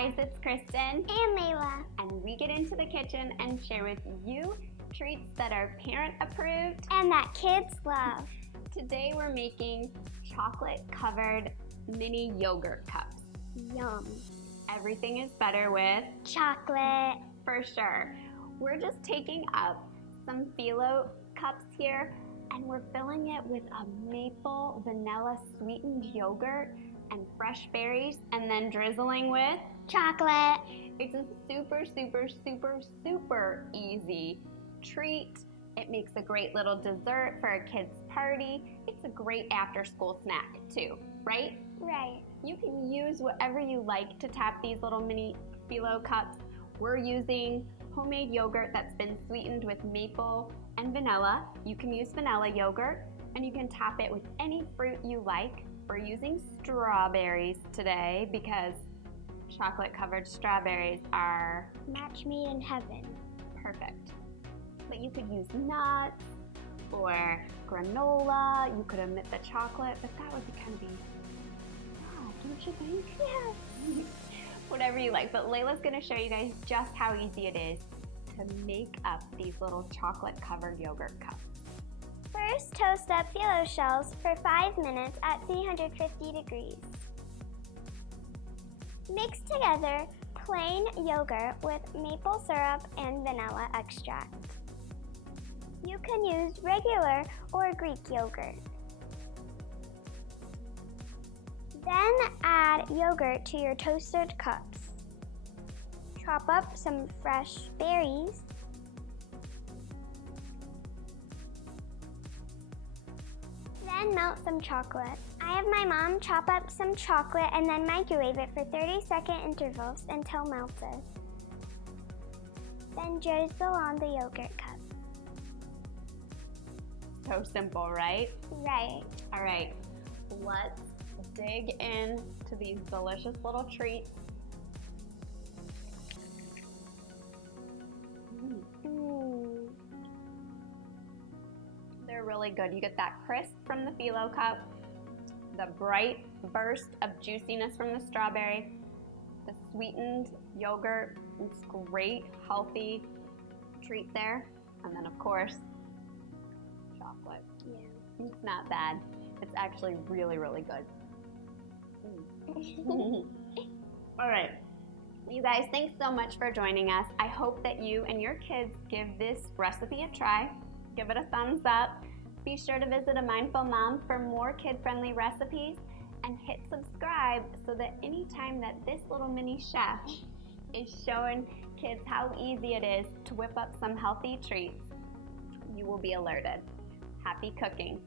guys, it's Kristen and Layla, and we get into the kitchen and share with you treats that are parent approved and that kids love. Today we're making chocolate covered mini yogurt cups. Yum. Everything is better with chocolate. For sure. We're just taking up some phyllo cups here and we're filling it with a maple vanilla sweetened yogurt and fresh berries and then drizzling with chocolate. It's a super easy treat. It makes a great little dessert for a kid's party. It's a great after school snack too, right? Right. You can use whatever you like to tap these little mini phyllo cups. We're using homemade yogurt that's been sweetened with maple and vanilla. You can use vanilla yogurt and you can tap it with any fruit you like. We're using strawberries today because chocolate covered strawberries are match made in heaven. Perfect. But you could use nuts or granola. You could omit the chocolate, but that would kind of be, don't you think? Yes. Whatever you like. But Layla's going to show you guys just how easy it is to make up these little chocolate covered yogurt cups. First, toast up phyllo shells for 5 minutes at 350 degrees. Mix together plain yogurt with maple syrup and vanilla extract. You can use regular or Greek yogurt. Then add yogurt to your toasted cups. Chop up some fresh berries. Then melt some chocolate. I have my mom chop up some chocolate and then microwave it for 30-second intervals until melted. Then drizzle on the yogurt cup. So simple, right? Right. All right, let's dig into these delicious little treats. They're really good. You get that crisp from the phyllo cup, the bright burst of juiciness from the strawberry, the sweetened yogurt. It's great, healthy treat there. And then of course, chocolate. Yeah. It's not bad. It's actually really good. All right. You guys, thanks so much for joining us. I hope that you and your kids give this recipe a try. Give it a thumbs up. Be sure to visit A Mindful Mom for more kid-friendly recipes and hit subscribe so that anytime that this little mini chef is showing kids how easy it is to whip up some healthy treats, you will be alerted. Happy cooking.